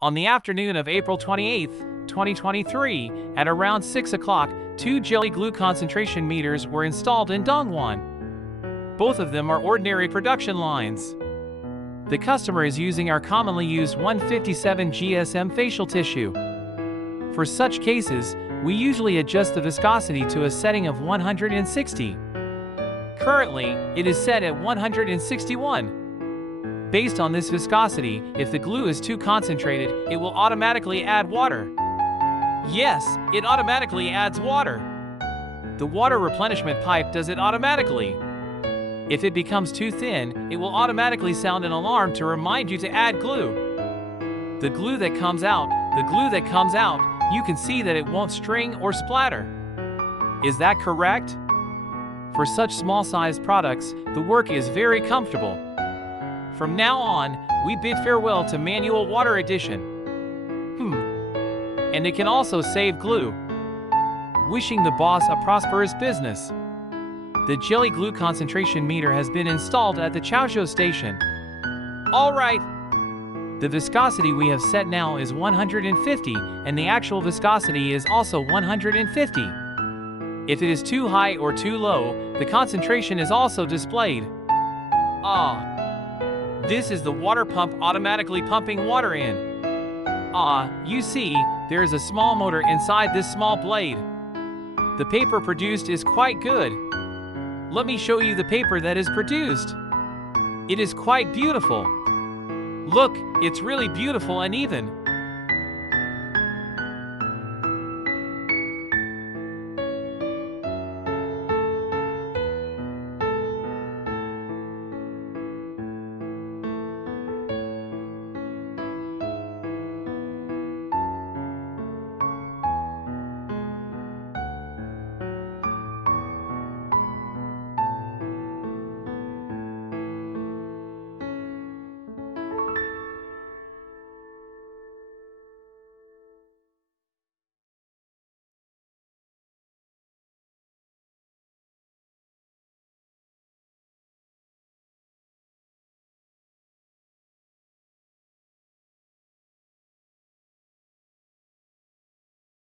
On the afternoon of April 28, 2023, at around 6 o'clock, two jelly glue concentration meters were installed in Dongwon. Both of them are ordinary production lines. The customer is using our commonly used 157 GSM facial tissue. For such cases, we usually adjust the viscosity to a setting of 160. Currently, it is set at 161. Based on this viscosity, if the glue is too concentrated, it will automatically add water. Yes, it automatically adds water. The water replenishment pipe does it automatically. If it becomes too thin, it will automatically sound an alarm to remind you to add glue. The glue that comes out, you can see that it won't string or splatter. Is that correct? For such small-sized products, the work is very comfortable. From now on, we bid farewell to manual water addition. And it can also save glue. Wishing the boss a prosperous business. The jelly glue concentration meter has been installed at the Chaozhou station. Alright. The viscosity we have set now is 150, and the actual viscosity is also 150. If it is too high or too low, the concentration is also displayed. This is the water pump automatically pumping water in. You see, there is a small motor inside this small blade. The paper produced is quite good. Let me show you the paper that is produced. It is quite beautiful. Look, it's really beautiful and even.